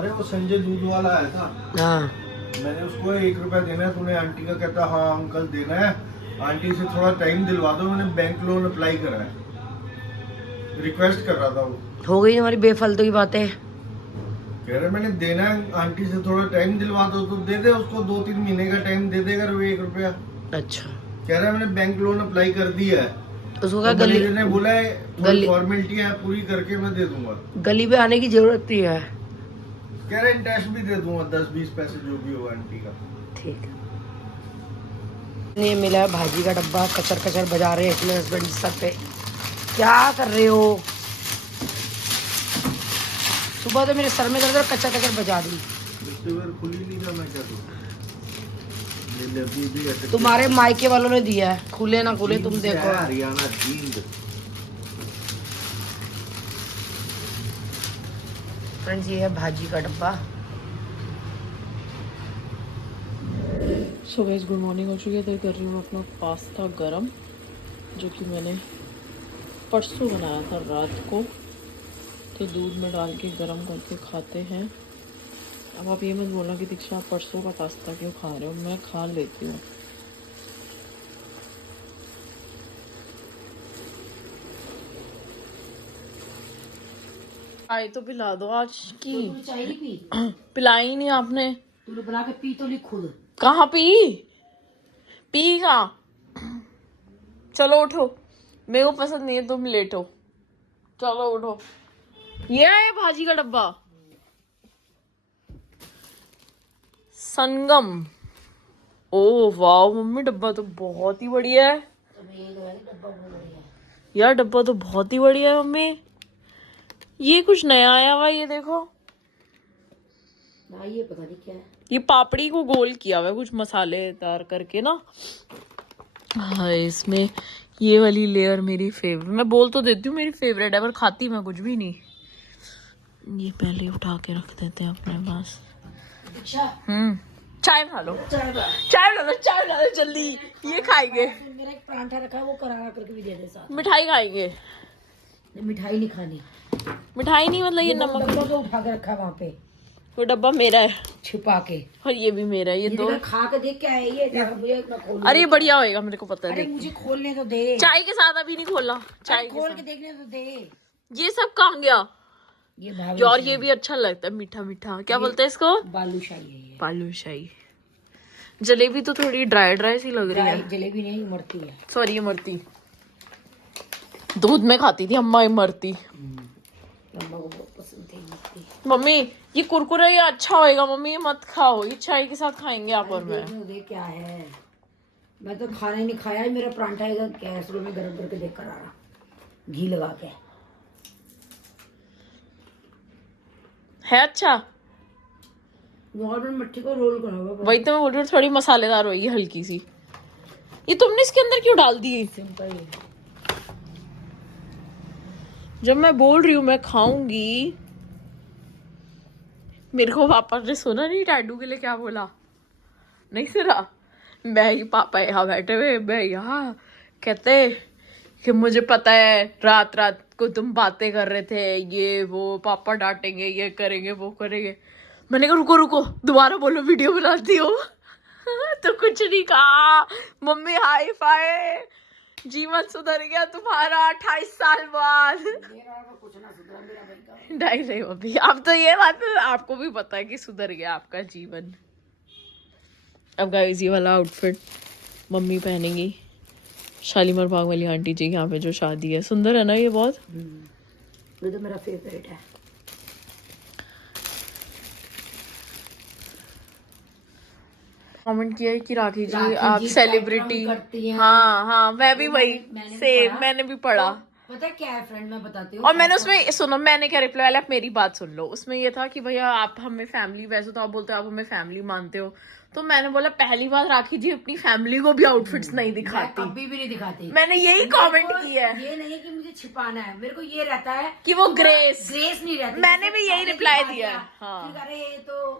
अरे वो संजय दूध वाला आया था, हाँ मैंने उसको 1 रुपया देना है, तूने आंटी का कहता हाँ अंकल देना है, आंटी से थोड़ा टाइम दिलवा दो, मैंने बैंक लोन अप्लाई करा है, रिक्वेस्ट कर रहा था वो। हो गई हमारी बेफालतू की बातें। कह रहे मैंने देना है, आंटी से थोड़ा टाइम दिलवा दो, तो दे दे उसको, 2-3 महीने का टाइम दे देगा वो 1 रुपया। अच्छा कह रहा है मैंने बैंक लोन अप्लाई कर दिया है, उसको क्या तो गली मैनेजर ने बोला है गली फॉर्मेलिटी है पूरी करके मैं दे दूंगा। गली पे आने की जरूरत नहीं है। कह रहे इंटरेस्ट भी दे दूंगा 10-20 पैसे जो भी होगा आंटी का। ठीक है। ये मिला है भाजी का डब्बा, कचर कचर बजा रहे हैं अपने हस्बैंड सर पे। क्या कर रहे हो? सुबह तो मेरे सर में दर्द और कचर कचर बजा दी। खुली नहीं था, मैं क्या करूं? ये ले अभी भी ऐसे तुम्हारे मायके वालों ने दिया है, खुले ना खुले तुम जींद से देखो। है, हरियाणा जींद। फ्रेंड्स ये है भाजी का डब्बा। सो गाइस गुड मॉर्निंग हो चुकी है, तो कर रही हूँ अपना पास्ता गरम, जो कि मैंने परसों बनाया था रात को। तो दूध में डाल के गरम करके खाते हैं। अब आप ये मत बोलना कि दीक्षा आप परसों का पास्ता क्यों खा रहे हो, मैं खा लेती हूँ। चाय तो पिला दो आज की। चाय नहीं पी? पिलाई ही नहीं आपने। तूने बना के पी तो ली खुद। कहाँ पी? पी कहाँ? चलो उठो, मेरे को पसंद नहीं है, तुम लेटो। चलो उठो। ये है भाजी का डब्बा संगम। ओ वाह मम्मी, डब्बा तो बहुत ही बढ़िया है यार, डब्बा तो बहुत ही बढ़िया है मम्मी। ये कुछ नया आया हुआ, ये देखो। ना ये पता नहीं क्या है। ये पापड़ी को गोल किया हुआ है कुछ मसालेदार करके ना। हाँ इसमें ये वाली लेयर मेरी फेवरेट, मैं बोल तो देती हूँ मेरी फेवरेट है, पर खाती मैं कुछ भी नहीं। ये पहले उठा के रख देते हैं अपने पास। चाय बना लो, चाय बना लो, चाय बना लो जल्दी। ये खाएंगे। मेरा एक परांठा रखा है, वो करारा करके भी दे दे साथ। मिठाई खाएंगे। मिठाई नहीं खानी। मिठाई नहीं मतलब ये नमक। डब्बा तो उठा के रखा वहाँ पे, वो डब्बा मेरा है छिपा के। और ये भी मेरा है, ये दो। खा के देख क्या है ये? मैं खोलूं? अरे ये बढ़िया होएगा, मेरे को पता है। अरे देख मुझे खोलने तो दे। चाय के साथ अभी नहीं खोला, चाय के खोल साथ। के देखने तो दे। ये सब कहाँ गया ये यार? ये भी अच्छा लगता है, मीठा मीठा। क्या बोलते हैं इसको? बालूशाही है ये। बालूशाही। जलेबी तो थोड़ी ड्राई ड्राई सी लग रही है। जलेबी नहीं, इमरती है। सॉरी इमरती। दूध में खाती थी अम्मा इमरती। अम्मा को बहुत पसंद थी इमरती। मम्मी ये कुरकुरा ये अच्छा होएगा मम्मी, ये मत खाओ, ये चाय के साथ खाएंगे आप और मैं। देखने दे क्या है। मैं तो खाना ही नहीं खाया, मेरा परांठा है गैस में गर्म करके देख कर आ रहा, घी लगा के है अच्छा। नॉर्मल मट्ठी को रोल करा हुआ। वही तो मैं बोल रही हूँ, थोड़ी मसालेदार होगी हल्की सी। ये तुमने इसके अंदर क्यों डाल दी? सिंपल है। जब मैं बोल रही हूँ मैं खाऊंगी। मेरे को पापा ने सुना नहीं टैडू के लिए क्या बोला? नहीं सुना? मैं ही पापा यहाँ बैठे हुए, मैं यहाँ कहते कि मुझे पता है रात रात को तुम बातें कर रहे थे, ये वो पापा डांटेंगे, ये करेंगे वो करेंगे। मैंने कहा रुको रुको, दोबारा बोलो, वीडियो बनाती हो। तो कुछ नहीं कहा। मम्मी हाई फाई, जीवन सुधर गया तुम्हारा 28 साल बाद। नहीं नहीं मम्मी, अब तो ये बात आपको भी पता है कि सुधर गया आपका जीवन। अब गाइस ये वाला आउटफिट मम्मी पहनेंगी शालीमार बाग वाली आंटी जी के यहाँ पे जो शादी है। सुंदर है ना ये बहुत? ये तो मेरा फेवरेट है। कमेंट किया है कि राखी जी राखी आप जी सेलिब्रिटी करती हैं। हाँ हाँ मैं भी वही सेम, मैंने भी पढ़ा। पता है क्या है फ्रेंड, मैं बताती हूँ। और मैंने उसमें सुनो, मैंने क्या रिप्लाई वाला, आप मेरी बात सुन लो। उसमें ये था कि भैया आप हमें फैमिली, वैसे तो आप बोलते हो आप हमें फैमिली मानते हो, तो मैंने बोला पहली बार राखी जी अपनी फैमिली को भी आउटफिट्स नहीं दिखाती। कभी भी नहीं दिखाती। मैंने यही कमेंट की है। ये नहीं कि मुझे मुझे छिपाना है, मेरे को ये रहता है कि वो ग्रेस नहीं रहती। मैंने भी यही रिप्लाई दिया है। हाँ,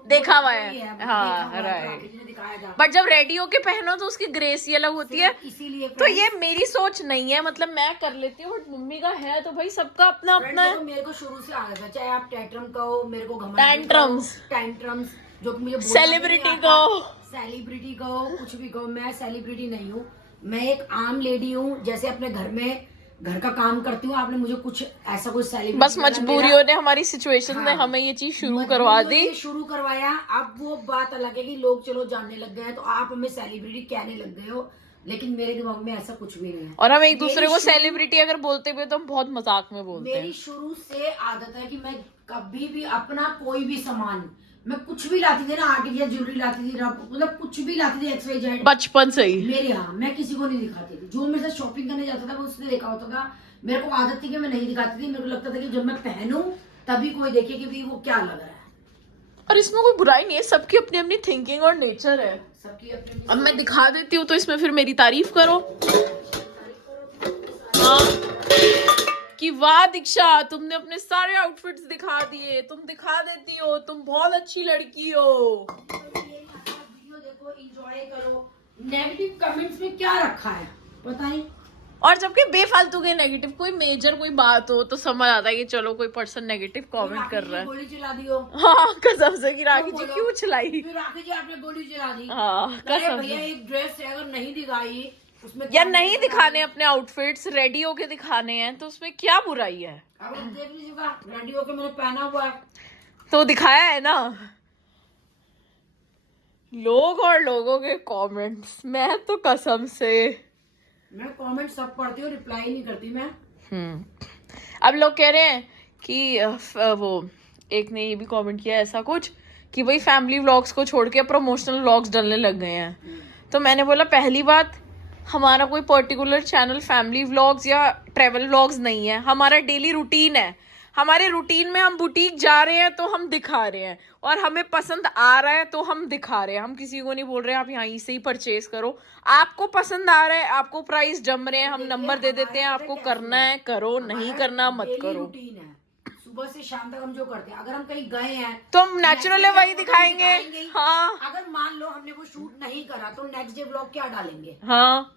देखा हुआ है। हाँ राइट, दिखाया था। बट जब रेडी होके पहनो तो उसकी ग्रेस ही अलग होती है। इसीलिए तो ये मेरी सोच नहीं है, मतलब मैं कर लेती हूँ, बट मम्मी का है तो भाई सबका अपना अपना है। मेरे को शुरू से आदत है, चाहे आप टैंट्रम कहो, मेरे को टैंट्रम्स जो कि मुझे सेलिब्रिटी कहो, सेलिब्रिटी कहो, कुछ भी कहो, मैं सेलिब्रिटी नहीं हूँ। मैं एक आम लेडी हूँ, जैसे अपने घर में घर का काम करती हूँ। आपने मुझे कुछ ऐसा कुछ सेलिब्रिटी, बस मजबूरियों ने हमारी सिचुएशन में हमें ये चीज शुरू करवा दी, शुरू करवाया। अब वो बात अलग है कि लोग चलो जानने लग गए हैं, तो आप हमें सेलिब्रिटी कहने लग गए हो, लेकिन मेरे दिमाग में ऐसा कुछ भी नहीं है। और हम एक दूसरे को सेलिब्रिटी अगर बोलते हुए तो हम बहुत मजाक में बोलते हैं। मेरी शुरू से आदत है कि मैं कभी भी अपना कोई भी सामान, मैं कुछ भी लाती थी ना, आर्टिफिशियल ज्वेलरी लाती थी, मतलब कुछ भी लाती थी XYZ, बचपन से ही मेरे यहाँ मैं किसी को नहीं दिखाती थी। जो मेरे साथ शॉपिंग करने जाता था वो उसने देखा होता था। मेरे को आदत थी कि मैं नहीं दिखाती थी। मेरे को लगता था कि जब मैं पहनूं तभी कोई देखे कि भाई वो क्या लग रहा है। और इसमें कोई बुराई नहीं है, सबकी अपनी अपनी थिंकिंग और नेचर है, सबकी अपनी। अब मैं दिखा देती हूँ तो इसमें फिर मेरी तारीफ करो। हाँ कि वाह दीक्षा, तुमने अपने सारे आउटफिट्स दिखा दिए, तुम दिखा देती हो, तुम बहुत अच्छी लड़की हो। वीडियो देखो, एंजॉय करो। नेगेटिव कमेंट्स में क्या रखा है पता नहीं। और जबकि बेफालतू के नेगेटिव, कोई मेजर कोई बात हो तो समझ आता है कि चलो कोई पर्सन नेगेटिव कमेंट कर रहा है। गोली चला दियो। हाँ कसम से कि राखी जी क्यों चलाई। फिर राखी जी आपने गोली चला दी। हाँ कसम भैया से। एक ड्रेस है, अगर नहीं दिखाई उसमें या नहीं दिखाने अपने आउटफिट्स, रेडी होके दिखाने हैं तो उसमें क्या बुराई है। अब देख लीजिएगा, रेडी होके मैंने पहना हुआ है तो दिखाया है ना। लोग और लोगों के कमेंट्स, मैं तो कसम से मैं कमेंट सब पढ़ती हूँ, रिप्लाई नहीं करती मैं। अब लोग कह रहे हैं कि वो एक ने ये भी कमेंट किया ऐसा कुछ कि भाई फैमिली व्लॉग्स को छोड़ के प्रमोशनल व्लॉग्स डालने लग गए हैं। तो मैंने बोला पहली बात, हमारा कोई पर्टिकुलर चैनल फैमिली व्लॉग्स या ट्रैवल व्लॉग्स नहीं है, हमारा डेली रूटीन है। हमारे रूटीन में हम बुटीक जा रहे हैं तो हम दिखा रहे हैं, और हमें पसंद आ रहा है तो हम दिखा रहे हैं। हम किसी को नहीं बोल रहे हैं आप यहीं से ही परचेज करो। आपको पसंद आ रहा है, आपको प्राइस जम रहे हैं, हम नंबर दे देते हैं, आपको करना है करो, नहीं करना मत करो। रूटीन है, सुबह से शाम तक हम जो करते हैं। अगर हम कहीं गए हैं तो हम नेचुरल है वही दिखाएंगे। हाँ अगर मान लो हमने वो शूट नहीं करा तो नेक्स्ट डे व्लॉग क्या डालेंगे। हाँ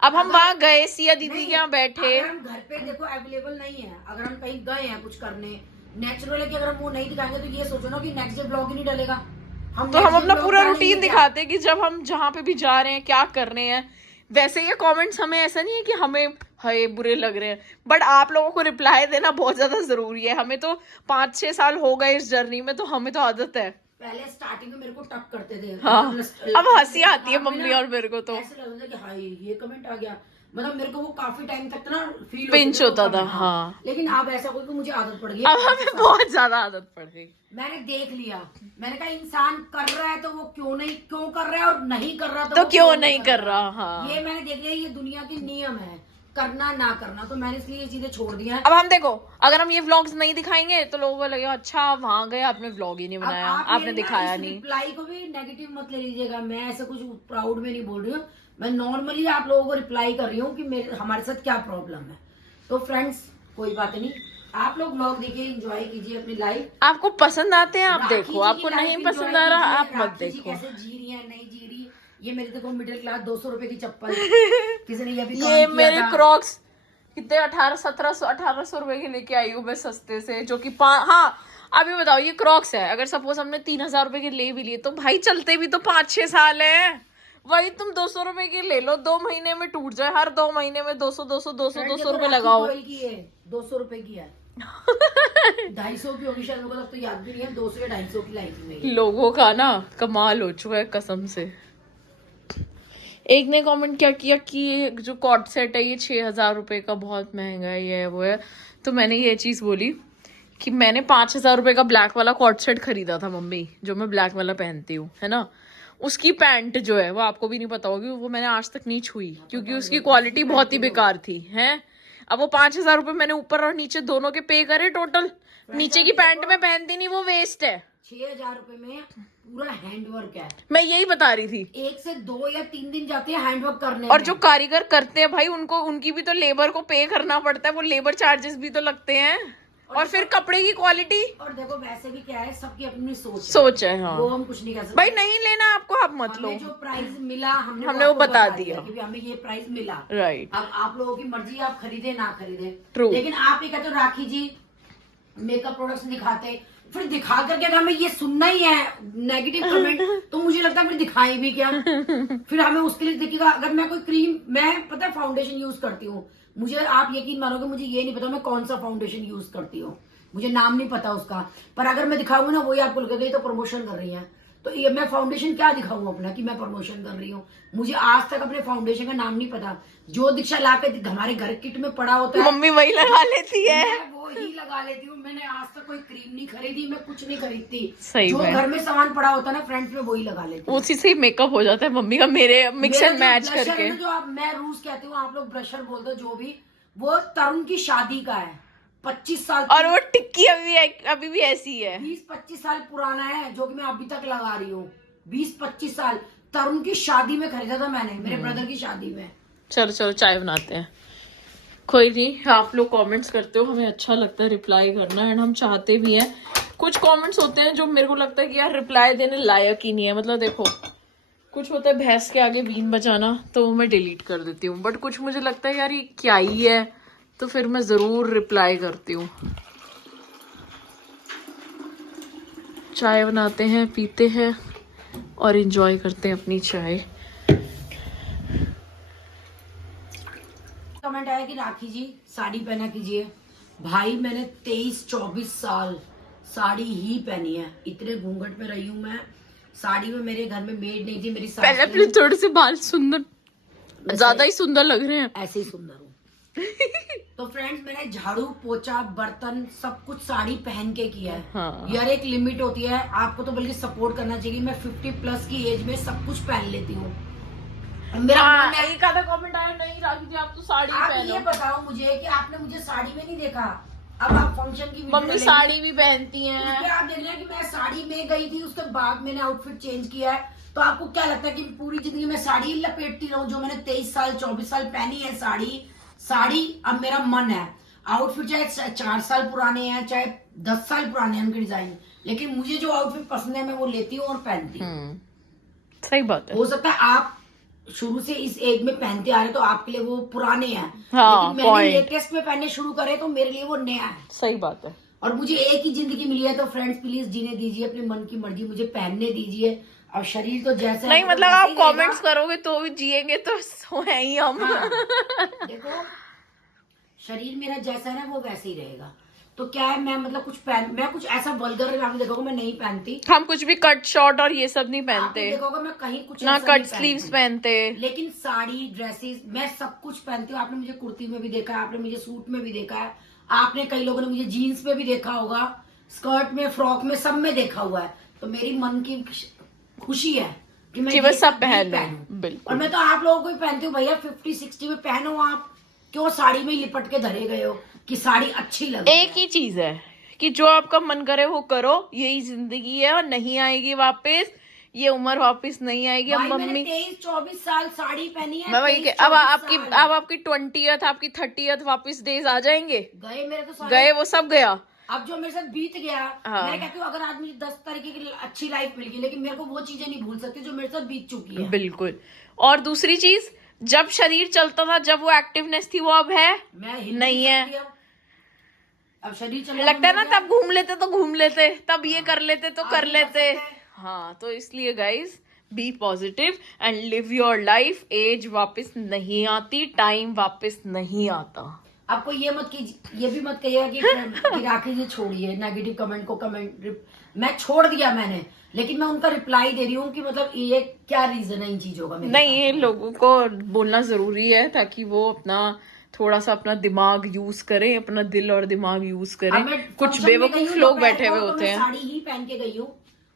अब हम वहाँ गए, सिया दीदी के यहाँ बैठे, अगर हम घर पे देखो अवेलेबल नहीं है, अगर हम कहीं गए हैं कुछ करने, नेचुरल है कि अगर हम वो नहीं दिखाएंगे तो ये सोचो ना कि नेक्स्ट डे ब्लॉग ही नहीं डलेगा। तो हम अपना पूरा रूटीन दिखाते हैं कि जब हम जहाँ पे भी जा रहे हैं क्या कर रहे हैं। वैसे ये कमेंट्स हमें ऐसा नहीं है कि हमें हाय बुरे लग रहे हैं, बट आप लोगों को रिप्लाई देना बहुत ज्यादा जरूरी है। हमें तो 5-6 साल हो गए इस जर्नी में, तो हमें तो आदत है। पहले स्टार्टिंग में मेरे को टक करते थे। हाँ अब हंसी आती है मम्मी और मेरे को, तो ऐसे लगता था कि हाय ये कमेंट आ गया। मतलब मेरे को वो काफी टाइम तक ना फील पिंच होता था। हाँ लेकिन अब ऐसा कोई मुझे आदत पड़ गई, अब हमें बहुत ज्यादा आदत पड़ गई। मैंने देख लिया, मैंने कहा इंसान कर रहा है तो वो क्यों कर रहा है, और नहीं कर रहा तो क्यों नहीं कर रहा। हाँ ये मैंने देख लिया, ये दुनिया के नियम है, करना ना करना। तो मैंने इसलिए ये चीजें छोड़ दी हैं। अब हम देखो, अगर हम ये व्लॉग्स नहीं दिखाएंगे तो लोगों को लगेगा अच्छा वहां गए आपने व्लॉग ही नहीं बनाया, आपने दिखाया नहीं। रिप्लाई को भी नेगेटिव मत ले लीजिएगा, मैं ऐसा कुछ प्राउड में नहीं बोल रही हूँ। मैं नॉर्मली आप लोगों को रिप्लाई कर रही हूँ कि हमारे साथ क्या प्रॉब्लम है। तो फ्रेंड्स कोई बात नहीं, आप लोग व्लॉग देखिए, एंजॉय कीजिए अपनी लाइफ। आपको पसंद आते हैं आप देखो, आपको नहीं पसंद आ रहा आप मत देखो। कैसे जी रही है नहीं जी रही। ये मेरे देखो मिडिल क्लास 200 रुपए की चप्पल किसी ने ये मेरे क्रॉक्स कितने 1800 रुपए के लेके आई हूँ मैं सस्ते से, जो कि हाँ अभी बताओ ये क्रॉक्स है। अगर सपोज हमने 3000 रुपए के ले भी लिए तो भाई चलते भी तो 5-6 साल है। वही तुम 200 रुपए की ले लो, 2 महीने में टूट जाए। हर 2 महीने में 200 रुपए लगाओ। 200 रुपए की है 250 की होगी शायद, मेरे को तो याद भी नहीं है। 200 या 250 की लाई थी मेरी। लोगों का ना कमाल हो चुका है कसम से। एक ने कमेंट क्या किया कि ये जो कॉर्ड सेट है ये 6000 रुपए का बहुत महंगा है, ये वो है। तो मैंने ये चीज बोली कि मैंने 5000 रुपए का ब्लैक वाला कॉर्ड सेट खरीदा था मम्मी, जो मैं ब्लैक वाला पहनती हूँ है ना। उसकी पैंट जो है वो आपको भी नहीं पता होगी, वो मैंने आज तक नहीं छुई क्योंकि उसकी क्वालिटी बहुत ही बेकार थी है। अब वो 5000 रुपए मैंने ऊपर और नीचे दोनों के पे करे टोटल। नीचे की पैंट में पहनती नहीं, वो वेस्ट है। 6,000 रुपए में पूरा हैंडवर्क है। मैं यही बता रही थी। 1 से 2 या 3 दिन जाते हैं हैंडवर्क करने और में। जो कारीगर करते हैं भाई उनको उनकी भी तो लेबर को पे करना पड़ता है, वो लेबर चार्जेस भी तो लगते हैं। और फिर कपड़े की क्वालिटी, और देखो वैसे भी क्या है, सबकी अपनी सोच है। हाँ वो हम कुछ नहीं कर सकते भाई, नहीं लेना आपको, आप मत लो। हमें जो प्राइस मिला हमने वो आपको बता दिया कि हमें ये प्राइस मिला। राइट। अब आप लोगों की मर्जी, आप खरीदे ना खरीदे। True. लेकिन आप ये कहते हो राखी जी मेकअप प्रोडक्ट्स दिखाते, फिर दिखा करके अगर हमें ये सुनना ही है नेगेटिव कमेंट, तो मुझे लगता है फिर दिखाएं भी क्या। फिर हमें उसके लिए देखिएगा। अगर मैं कोई क्रीम, मैं पता है फाउंडेशन यूज करती हूँ, मुझे आप यकीन मानोगे मुझे ये नहीं पता मैं कौन सा फाउंडेशन यूज करती हूँ, मुझे नाम नहीं पता उसका, पर अगर मैं दिखाऊंगी ना वही आपको लगेगा ये तो प्रमोशन कर रही है। तो ये मैं फाउंडेशन क्या दिखाऊं अपना कि मैं प्रमोशन कर रही हूँ। मुझे आज तक अपने फाउंडेशन का नाम नहीं पता। जो दीक्षा ला के हमारे घर किट में पड़ा होता है मम्मी वही लगा लेती है, मैं वो ही लगा लेती हूँ। मैंने आज तक कोई क्रीम नहीं खरीदी, मैं कुछ नहीं खरीदती। सही जो है। घर में सामान पड़ा होता है ना फ्रेंड्स, में वही लगा लेती हूँ। उसी से ही मेकअप हो जाता है मम्मी का, मेरे मिक्स मेरा एंड जो मैच ब्लशर करके। है ना, जो आप मैं रूज कहती हूँ, आप लोग ब्रशर बोलते हो, जो भी, वो तरुण की शादी का है, 25 साल और वो टिक्की अभी भी ऐसी है। 20-25 साल पुराना है, जो कि मैं अभी तक लगा रही हूँ। 20-25 साल तरुण की शादी में खरीदा था मैंने, मेरे ब्रदर की शादी में। चलो चलो चाय बनाते हैं। कोई नहीं, आप लोग कमेंट्स करते हो, हमें अच्छा लगता है रिप्लाई करना, एंड हम चाहते भी हैं। कुछ कमेंट्स होते हैं जो मेरे को लगता है कि यार रिप्लाई देने लायक ही नहीं है। मतलब देखो, कुछ होता है भैंस के आगे बीन बजाना, तो वो मैं डिलीट कर देती हूँ, बट कुछ मुझे लगता है यार ये क्या ही है, तो फिर मैं जरूर रिप्लाई करती हूँ। चाय बनाते हैं, पीते हैं और एंजॉय करते हैं अपनी चाय। कमेंट आया कि राखी जी साड़ी पहना कीजिए। भाई मैंने 23-24 साल साड़ी ही पहनी है। इतने घूंघट में रही हूँ मैं। साड़ी में मेरे घर में मेड नहीं थी, मेरी सास पहले ने- अपने थोड़े से बाल सुंदर, ज्यादा ही सुंदर लग रहे हैं। ऐसे ही सुंदर हूँ। तो फ्रेंड्स, मैंने झाड़ू पोछा बर्तन सब कुछ साड़ी पहन के किया है। हाँ। यार एक लिमिट होती है, आपको तो बल्कि सपोर्ट करना चाहिए। मैं 50+ की एज में सब कुछ पहन लेती हूँ। मेरा मन है, एक आधा कमेंट आया, नहीं राखी जी आप तो साड़ी आप पहनो। ये बताओ मुझे कि आपने मुझे साड़ी में नहीं देखा। अब आप फंक्शन की वीडियो मम्मी डालेंगे, साड़ी भी पहनती उस हैं। पे आप देख रहे हैं कि मैं साड़ी में गई थी, उसके बाद मैंने आउटफिट चेंज किया है। तो आपको क्या लगता है कि पूरी जिंदगी में साड़ी ही लपेटती रहूं? जो मैंने 23 साल 24 साल पहनी है साड़ी अब मेरा मन है। आउटफिट चाहे 4 साल पुराने हैं, चाहे 10 साल पुराने हैं उनके डिजाइन, लेकिन मुझे जो आउटफिट पसंद है मैं वो लेती हूँ और पहनती हूँ। सही बात है। हो सकता है आप शुरू से इस एज में पहनते आ रहे तो आपके लिए वो पुराने हैं, हाँ, लेकिन मैंने point. लेटेस्ट में पहनने शुरू करे तो मेरे लिए वो नया है। सही बात है। और मुझे एक ही जिंदगी मिली है, तो फ्रेंड्स प्लीज जीने दीजिए अपने मन की मर्जी, मुझे पहनने दीजिए। अब शरीर तो जैसा नहीं है, मतलब तो आप वैसे ही कमेंट्स करोगे तो भी जिएंगे तो है ही हम। रहेगा। हाँ, देखो शरीर मेरा जैसा है ना वो वैसे ही रहेगा। तो क्या है, मैं मतलब मैं कुछ ऐसा वल्गर आप देखोगे मैं नहीं पहनती। हम कुछ भी कट शॉर्ट और ये सब नहीं आप पहनते, देखोगे मैं कहीं कुछ ना ऐसा कट नहीं स्लीव्स पहनती। पहनते। लेकिन साड़ी ड्रेसेस मैं सब कुछ पहनती हूँ। आपने मुझे कुर्ती में भी देखा है, आपने मुझे सूट में भी देखा है, आपने कई लोगों ने मुझे जीन्स में भी देखा होगा, स्कर्ट में, फ्रॉक में, सब में देखा हुआ है। तो मेरी मन की खुशी है कि मैं कि ये बस सब भी पहनूं। पहनूं। बिल्कुल। और मैं तो आप लोगों को ही पहनती हूँ भैया, 50-60 में पहनो। आप क्यों साड़ी में ही लिपट के धरे गए हो कि साड़ी अच्छी लगे? एक ही चीज है कि जो आपका मन करे वो करो, यही जिंदगी है और नहीं आएगी वापस, ये उम्र वापस नहीं आएगी। अब भाई मैंने मम्मी 23-24 साल साड़ी पहनी है। मैं वही 23-24 अब आपकी 20th आपकी 30th वापस डेज आ जाएंगे। गए मेरे तो सारे। गए, वो सब गया। अब जो मेरे साथ बीत गया, हाँ। मैं कहती हूँ अगर आज मुझे 10 तरीके की अच्छी लाइफ मिल गई, लेकिन मेरे को वो चीजें नहीं भूल सकती जो मेरे साथ बीत चुकी है। बिल्कुल। और दूसरी चीज, जब शरीर चलता था, जब वो एक्टिवनेस थी, वो अब है मैं हिल नहीं है। सकती अब शरीर चलना लगता है ना, बंद हो तब घूम लेते तो घूम लेते, तब ये कर लेते तो गया, कर आगे बढ़ लेते। सकते हैं। हाँ, तो इसलिए guys be positive and live your life. Age वापस नहीं आती, टाइम वापस नहीं आता। आपको ये मत कीजिए, ये भी मत कहिएगा कि राखी जी छोड़िए नेगेटिव कमेंट को। मैं छोड़ दिया मैंने, लेकिन मैं उनका रिप्लाई दे रही हूँ कि मतलब ये क्या रीजन है इन चीजों का। मेरे नहीं, साथ। ये लोगों को बोलना जरूरी है ताकि वो अपना थोड़ा सा अपना दिमाग यूज करें, अपना दिल और दिमाग यूज अब करें। मैं कुछ function में गई बेवकूफ हूँ, लोग दोपहर बैठे को, हुए तो होते मैं हैं। साड़ी ही पहन के गई हूँ,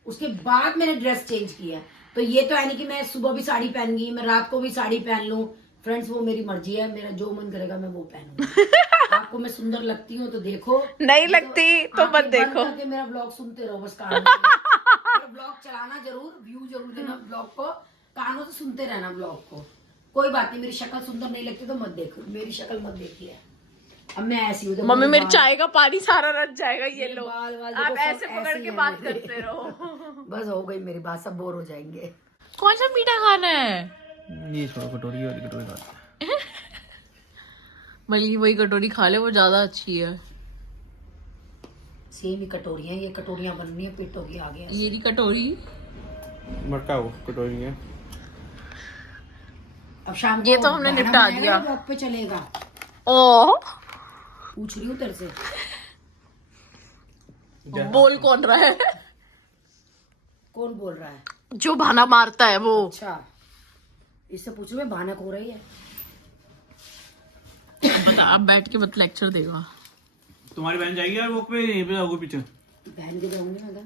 उसके बाद मैंने ड्रेस चेंज किया है। तो ये तो है नहीं कि मैं सुबह भी साड़ी पहन गई, मैं रात को भी साड़ी पहन लूं। फ्रेंड्स वो मेरी मर्जी है, मेरा जो मन करेगा मैं वो पहनूंगी। आपको मैं सुंदर लगती हूँ तो देखो, नहीं लगती तो आंखें मत बंद देखो। करके मेरा ब्लॉग सुनते रहो बस कानों से। ब्लॉग चलाना जरूर, व्यू जरूर देना ब्लॉग को, कानों से सुनते रहना ब्लॉग को। कोई बात नहीं, मेरी शक्ल सुंदर नहीं लगती तो मत देखो, मेरी शक्ल मत देखिए। अब मैं ऐसी हूँ, देखो मम्मी मेरे मेरे बाल- चाय का पानी सारा रच जाएगा, ये मेरे लो बाल वाल आप देखो, सब ऐसे पकड़ ही के हैं बात मेरे। करते रहो। बस हो गई मेरी बात, सब बोर हो जाएंगे। कौन सा मीठा खाना है? ये छोड़ो, कटोरी और कटोरी खा। मली वही कटोरी खा ले, वो ज्यादा अच्छी है। सेम ही कटोरियां, ये कटोरियां बन रही है, पेट हो गया आगे। मेरी कटोरी मटका वो कटोरी है। अब शाम ये को तो हमने गाना निपटा बनाएगा दिया। या ब्लॉग पे चलेगा? ओ पूछ रही हूँ तेरे से। बोल कौन रहा है? कौन बोल रहा है? जो भाना मारता है वो। अच्छा, इससे पूछो मैं भानक हो रही है। पता आप बैठ के मत लेक्चर देगा। तुम्हारी बहन जाएगी यार वॉक पे, यहीं पे जाओगे पीछे। बहन के जाऊंगी मैं,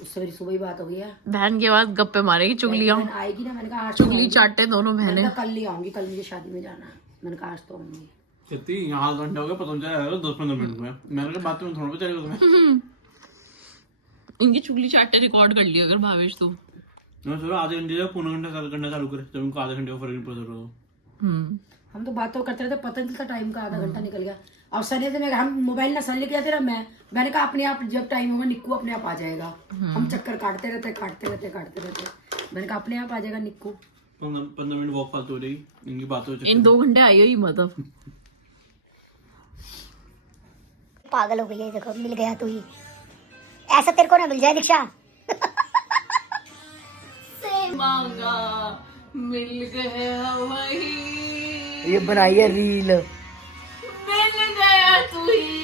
उससे मेरी सुबह ही बात हो गई है। बहन के बाद गप्पे मारेगी, चुगलियां बहन आएगी ना, मैंने कहा आज तो चुगली आऊंगी। चाटे दोनों मैंने बहनें। कहा कल ही आऊंगी, कल मुझे शादी में जाना है। मैंने कहा आज तो आऊंगी। कितनी यहाँ घंटे हो गए, पता चला 10-15 मिनट में। मैंने कहा बात में थोड़ा बहुत चलेगा तुम्हें। इनकी चुगली चाटे रिकॉर्ड कर लिया अगर भावेश तू। चलो आधे घंटे जब पौना घंटा करना चालू करे, जब उनको आधे घंटे का फर्क नहीं पड़ता तो। हम तो बात तो करते रहते, पता नहीं चलता टाइम का, आधा घंटा निकल गया। और सनी से मैं, हम मोबाइल ना सन लेके जाते ना, मैंने कहा अपने आप जब टाइम होगा निक्कू अपने आप आ जाएगा। हम चक्कर काटते रहते। मैंने कहा अपने आप आ जाएगा निक्कू। 15 मिनट वॉक फालतू हो जाएगी, इनकी बातों से। इन 2 घंटे आई ही मतलब। पागल हो गई है, देखो मिल गया तू ही। ऐसा तेरे को ना मिल जाए दीक्षा। मांगा मिल गया वही, ये बनाई है रील। मिल गया तू ही।